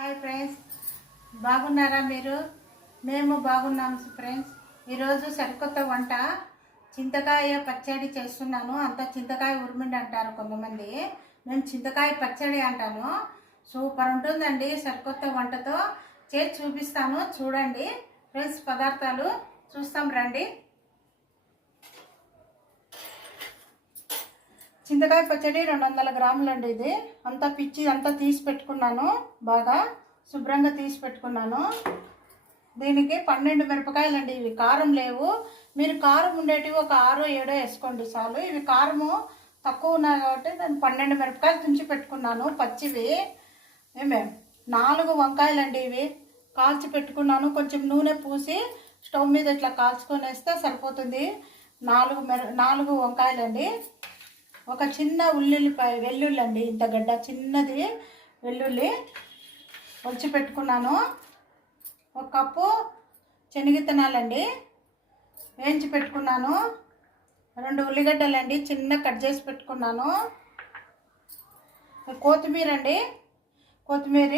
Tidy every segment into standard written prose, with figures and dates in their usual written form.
Hi friends, బాగున్నారా మీరు? మేము బాగున్నాం ఫ్రెండ్స్. ఈరోజు సరికొత్త వంట చింతకాయ పచ్చడి చేస్తున్నాను. అంత చింతకాయ ఉరిమిండి అంటారు కొంతమంది, నేను చింతకాయ పచ్చడి అంటాను. సూపర్ ఉంటుందండి. సరికొత్త వంటతో చేసి చూపిస్తాను, చూడండి ఫ్రెండ్స్. పదార్థాలు చూస్తాం రండి. చింతకాయ పచ్చడి 200 గ్రాములు అండి. ఇది అంతా పిచ్చి అంతా తీసి పెట్టుకున్నాను, బాగా శుభ్రంగా తీసి పెట్టుకున్నాను. దీనికి 12 మిరపకాయలు అండి. ఇవి కారం లేవు, మీరు కారం ఉండేటివి ఒక 6-7 వేసుకోండి చాలు. ఇవి కారము తక్కువ ఉన్నాయి కాబట్టి నేను 12 మిరపకాయలు తుంచి పెట్టుకున్నాను, పచ్చివి. 4 వంకాయలు అండి. ఇవి కాల్చి పెట్టుకున్నాను. కొంచెం నూనె పూసి స్టవ్ మీద ఇట్లా కాల్చుకొని వేస్తే సరిపోతుంది. 4 వంకాయలు అండి. ఒక చిన్న వెల్లుల్లి అండి, ఇంత గడ్డ చిన్నది వెల్లుల్లి ఒలిచి పెట్టుకున్నాను. 1 కప్పు శనగిత్తనాలండి, వేయించి పెట్టుకున్నాను. 2 ఉల్లిగడ్డలండి, చిన్న కట్ చేసి పెట్టుకున్నాను. కొత్తిమీర అండి, కొత్తిమీర,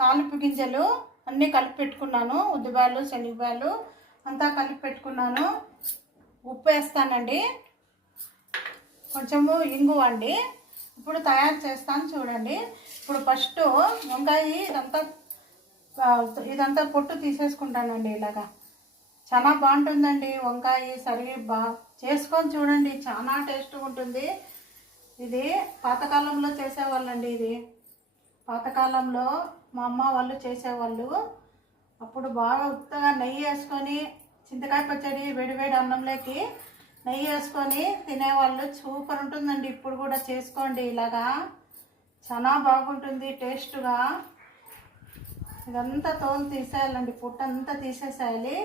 తాలింపు గింజలు అన్నీ కలిపి పెట్టుకున్నాను. ఉద్దిపాయలు, శనగపాయలు అంతా కలిపి పెట్టుకున్నాను. ఉప్పు వేస్తానండి, కొంచెము ఇంగువ అండి. ఇప్పుడు తయారు చేస్తాను చూడండి. ఇప్పుడు ఫస్ట్ వంకాయ ఇదంతా పొట్టు తీసేసుకుంటానండి. ఇలాగా చాలా బాగుంటుందండి వంకాయ. సరిగ్గా చేసుకొని చూడండి, చాలా టేస్ట్గా ఉంటుంది. ఇది పాతకాలంలో చేసేవాళ్ళండి. ఇది పాతకాలంలో మా అమ్మ వాళ్ళు చేసేవాళ్ళు. అప్పుడు బాగా ఉత్తగా నెయ్యి వేసుకొని చింతకాయ పచ్చడి వేడివేడి అన్నంలోకి నెయ్యి వేసుకొని తినేవాళ్ళు. సూపర్ ఉంటుందండి. ఇప్పుడు కూడా చేసుకోండి, ఇలాగా చాలా బాగుంటుంది టేస్ట్గా. ఇదంతా తోలు తీసేయాలండి, పుట్టంతా తీసేసేయాలి.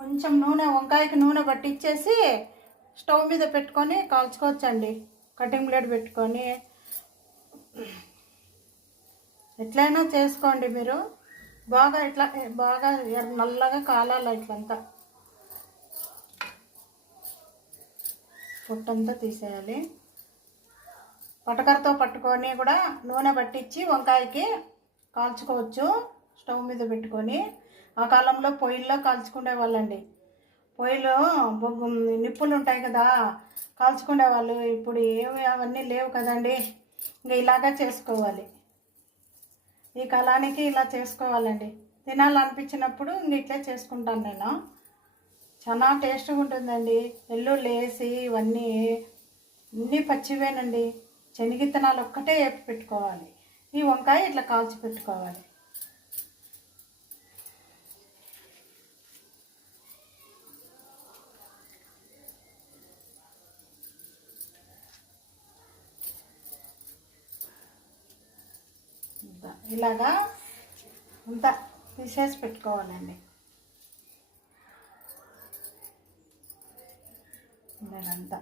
కొంచెం నూనె, వంకాయకి నూనె పట్టించేసి స్టవ్ మీద పెట్టుకొని కాల్చుకోవచ్చండి. కటింగ్ ప్లేట్ పెట్టుకొని ఎట్లయినా చేసుకోండి మీరు. బాగా ఇట్లా బాగా నల్లగా కాలాలి ఇట్లంతా. పొట్టంతా తీసేయాలి. పటకరతో పట్టుకొని కూడా నూనె పట్టించి వంకాయకి కాల్చుకోవచ్చు, స్టవ్ మీద పెట్టుకొని. ఆ కాలంలో పొయ్యిల్లో కాల్చుకునే వాళ్ళండి. పొయ్యిలో నిప్పులు ఉంటాయి కదా, కాల్చుకునే వాళ్ళు. ఇప్పుడు ఏమి అవన్నీ లేవు కదండి. ఇంకా ఇలాగా చేసుకోవాలి. ఈ కాలానికి ఇలా చేసుకోవాలండి. తినాలనిపించినప్పుడు ఇంక ఇట్లా చేసుకుంటాను నేను. చాలా టేస్ట్గా ఉంటుందండి. వెల్లుల్లి వేసి ఇవన్నీ అన్నీ పచ్చివేనండి. శనగిత్తనాలు ఒక్కటే వేపి పెట్టుకోవాలి. ఈ వంకాయ ఇట్లా కాల్చి పెట్టుకోవాలి. ఇలాగా అంతా తీసేసి పెట్టుకోవాలండి. ఇలాగంతా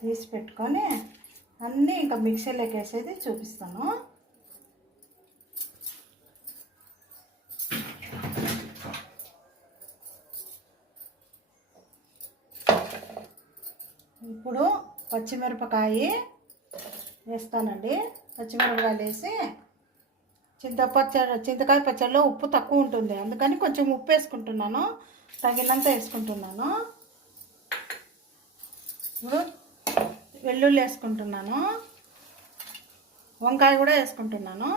తీసి పెట్టుకొని అన్నీ ఇంకా మిక్సీలోకి వేసేది చూపిస్తాను. ఇప్పుడు పచ్చిమిరపకాయ వేస్తానండి. పచ్చిమిరపకాయలు వేసి చింతకాయ పచ్చడిలో ఉప్పు తక్కువ ఉంటుంది, అందుకని కొంచెం ఉప్పు వేసుకుంటున్నాను, తగినంత వేసుకుంటున్నాను. ఇప్పుడు వెల్లుల్లి వేసుకుంటున్నాను, వంకాయ కూడా వేసుకుంటున్నాను.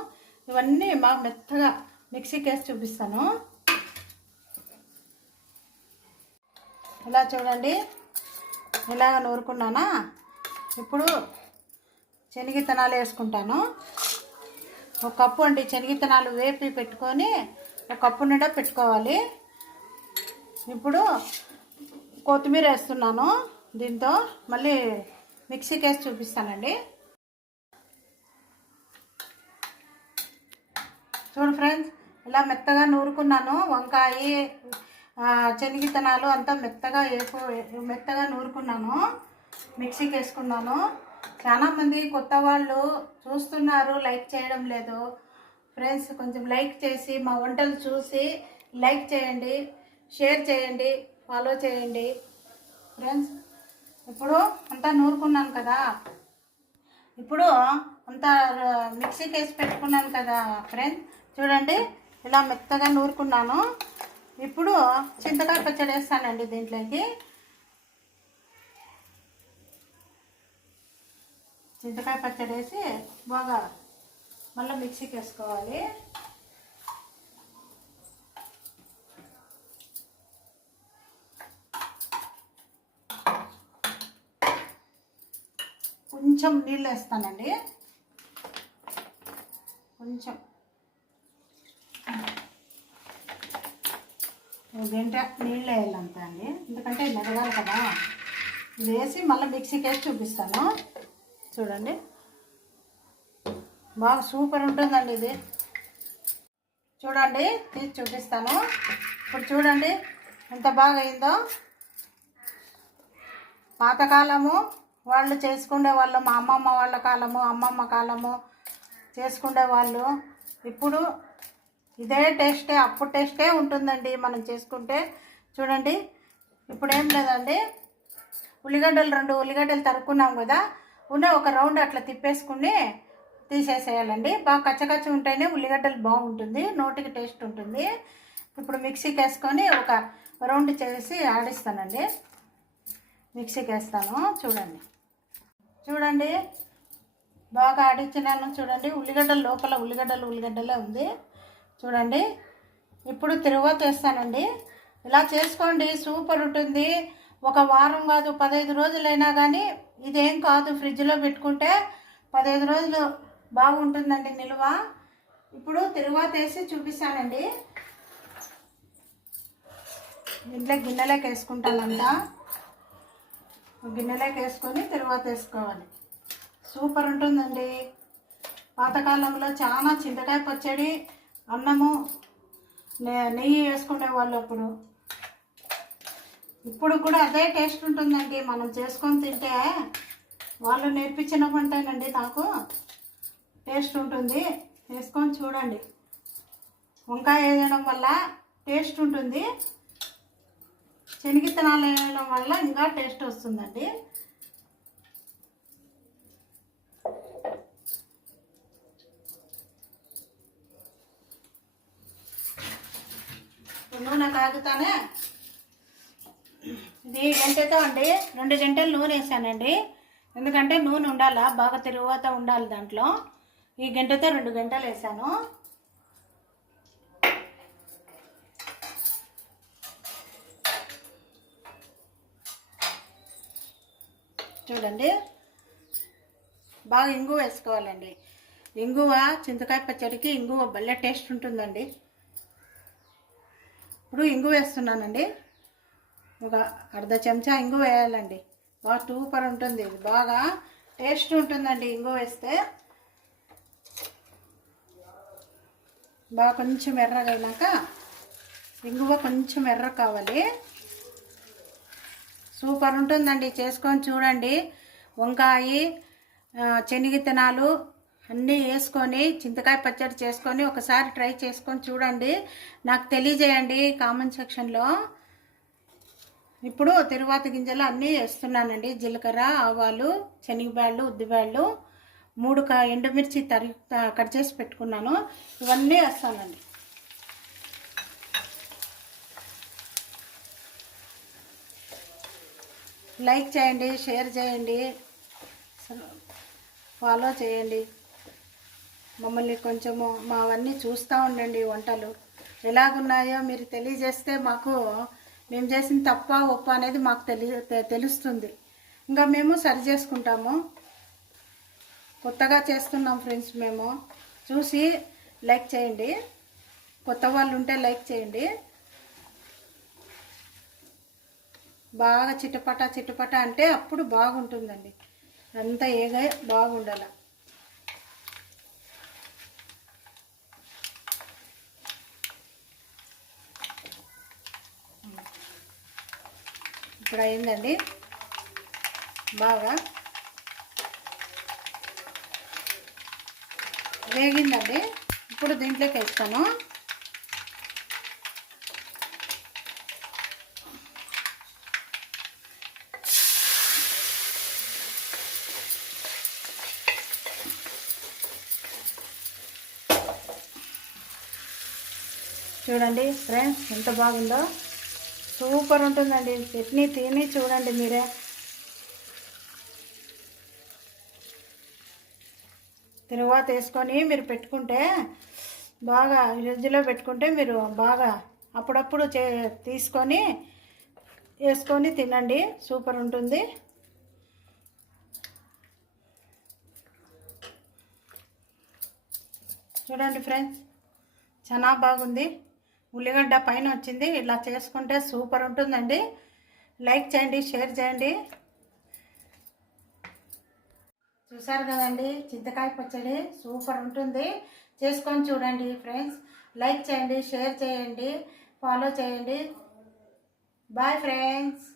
ఇవన్నీ బాగా మెత్తగా మిక్సీకి వేసి చూపిస్తాను. ఇలా చూడండి, ఇలాగ నూరుకున్నానా. ఇప్పుడు శనగిత్తనాలు వేసుకుంటాను. 1 కప్పు అండి శనగిత్తనాలు వేపి పెట్టుకొని 1 కప్పు నిండా పెట్టుకోవాలి. ఇప్పుడు కొత్తిమీర వేస్తున్నాను. దీంతో మళ్ళీ మిక్సీకి వేసి చూపిస్తానండి. చూడు ఫ్రెండ్స్, ఇలా మెత్తగా నూరుకున్నాను. వంకాయ, శనగిత్తనాలు అంతా మెత్తగా నూరుకున్నాను, మిక్సీకి వేసుకున్నాను. చాలామంది కొత్త వాళ్ళు చూస్తున్నారు, లైక్ చేయడం లేదు. ఫ్రెండ్స్, కొంచెం లైక్ చేసి మా వంటలు చూసి లైక్ చేయండి, షేర్ చేయండి, ఫాలో చేయండి ఫ్రెండ్స్. ఇప్పుడు అంతా నూరుకున్నాను కదా, ఇప్పుడు అంతా మిక్సీకి వేసి పెట్టుకున్నాను కదా ఫ్రెండ్స్, చూడండి ఇలా మెత్తగా నూరుకున్నాను. ఇప్పుడు చింతకాయ పచ్చడి వేస్తానండి దీంట్లోకి. చింతకాయ పచ్చడి వేసి బాగా మళ్ళీ మిక్సీకి వేసుకోవాలి. కొంచెం నీళ్ళు వేస్తానండి, కొంచెం గంట నీళ్ళు వేయాలంతా అండి, ఎందుకంటే మెదగాలి కదా. ఇది వేసి మళ్ళీ మిక్సీకి వేసి చూపిస్తాను. చూడండి బాగా సూపర్ ఉంటుందండి ఇది. చూడండి తీసి చూపిస్తాను. ఇప్పుడు చూడండి ఎంత బాగా అయిందో. పాతకాలము వాళ్ళు చేసుకునే వాళ్ళు, మా అమ్మమ్మ వాళ్ళ కాలము, అమ్మమ్మ కాలము చేసుకునే వాళ్ళు. ఇప్పుడు ఇదే టేస్టే, అప్పుడు టేస్టే ఉంటుందండి మనం చేసుకుంటే. చూడండి ఇప్పుడు ఏం లేదండి, ఉల్లిగడ్డలు 2 ఉల్లిగడ్డలు తరుక్కున్నాం కదా, ఒక రౌండ్ అట్లా తిప్పేసుకుని తీసేసేయాలండి. బాగా కచ్చకచ్చ ఉంటేనే ఉల్లిగడ్డలు బాగుంటుంది, నోటికి టేస్ట్ ఉంటుంది. ఇప్పుడు మిక్సీకి వేసుకొని ఒక రౌండ్ చేసి ఆడిస్తానండి, మిక్సీకి వేస్తాను. చూడండి బాగా ఆడించినాను. చూడండి ఉల్లిగడ్డలు లోపల ఉల్లిగడ్డలే ఉంది. చూడండి ఇప్పుడు తిరువాత వేస్తానండి. ఇలా చేసుకోండి, సూపర్ ఉంటుంది. ఒక వారం కాదు 15 రోజులైనా కానీ ఇదేం కాదు, ఫ్రిడ్జ్లో పెట్టుకుంటే 15 రోజులు బాగుంటుందండి నిల్వ. ఇప్పుడు తిరువాత వేసి చూపిస్తానండి. దీంట్లో గిన్నెలోకి వేసుకుంటానంతా, గిన్నెలోకి వేసుకొని తిరువాత వేసుకోవాలి. సూపర్ ఉంటుందండి. పాతకాలంలో చాలా చింతకాయ పచ్చడి, అన్నము, నెయ్యి వేసుకునే వాళ్ళు అప్పుడు. ఇప్పుడు కూడా అదే టేస్ట్ ఉంటుందండి. మనం చేసుకొని తింటే వాళ్ళు నేర్పించినమంటేనండి నాకు టేస్ట్ ఉంటుంది. వేసుకొని చూడండి. వంకాయ వేయడం వల్ల టేస్ట్ ఉంటుంది, శనగిత్తనాలు వేయడం వల్ల ఇంకా టేస్ట్ వస్తుందండి. నూనె కాగుతానే ఇది గంటతో అండి 2 గంటలు నూనె వేసానండి. ఎందుకంటే నూనె ఉండాలా, బాగా తిరుగువాత ఉండాలి దాంట్లో. ఈ గంటతో 2 గంటలు వేసాను. చూడండి బాగా ఇంగువ వేసుకోవాలండి. ఇంగువ చింతకాయ పచ్చడికి ఇంగువ భలే టేస్ట్ ఉంటుందండి. ఇప్పుడు ఇంగువ వేస్తున్నానండి. ఒక అర్ధ చెంచా ఇంగువ వేయాలండి. బాగా సూపర్ ఉంటుంది, బాగా టేస్ట్ ఉంటుందండి ఇంగువ వేస్తే. బాగా కొంచెం ఎర్రగా అయినాక, ఇంగువ కొంచెం ఎర్ర కావాలి. సూపర్ ఉంటుందండి, చేసుకొని చూడండి. వంకాయ, శనగిత్తనాలు అన్నీ వేసుకొని చింతకాయ పచ్చడి చేసుకొని ఒకసారి ట్రై చేసుకొని చూడండి. నాకు తెలియజేయండి కామెంట్ సెక్షన్లో. ఇప్పుడు తిరువాత గింజలు అన్నీ వేస్తున్నానండి. జీలకర్ర, ఆవాలు, శనగబ్యాళ్ళు, ఉద్దిబ్యాళ్ళు, 3 ఎండుమిర్చి కట్ చేసి పెట్టుకున్నాను. ఇవన్నీ వేస్తానండి. లైక్ చేయండి, షేర్ చేయండి, ఫాలో చేయండి. మమ్మల్ని కొంచెము మావన్నీ చూస్తూ ఉండండి. వంటలు ఎలాగున్నాయో మీరు తెలియజేస్తే మాకు మేము చేసిన తప్ప ఒప్ప అనేది మాకు తెలుస్తుంది. ఇంకా మేము సరి చేసుకుంటాము. కొత్తగా చేస్తున్నాం ఫ్రెండ్స్, మేము చూసి లైక్ చేయండి. కొత్త వాళ్ళు ఉంటే లైక్ చేయండి. బాగా చిటపట అంటే అప్పుడు బాగుంటుందండి. అంతా ఏగా బాగుండాల. ఇప్పుడు అయిందండి, బాగా వేగిందండి. ఇప్పుడు దీంట్లోకి వేస్తాను. చూడండి ఫ్రెండ్స్ ఎంత బాగుందో, సూపర్ ఉంటుందండి. చట్నీ తిని చూడండి మీరే. తిరువాత వేసుకొని మీరు పెట్టుకుంటే బాగా ఫ్రిడ్జ్లో పెట్టుకుంటే మీరు బాగా అప్పుడప్పుడు తీసుకొని వేసుకొని తినండి, సూపర్ ఉంటుంది. చూడండి ఫ్రెండ్స్ చాలా బాగుంది. ఉల్లిగడ్డ పైన వచ్చింది. ఇలా చేసుకుంటే సూపర్ ఉంటుందండి. లైక్ చేయండి, షేర్ చేయండి. చూసారు కదండి, చింతకాయ పచ్చడి సూపర్ ఉంటుంది. చేసుకొని చూడండి ఫ్రెండ్స్. లైక్ చేయండి, షేర్ చేయండి, ఫాలో చేయండి. Bye friends.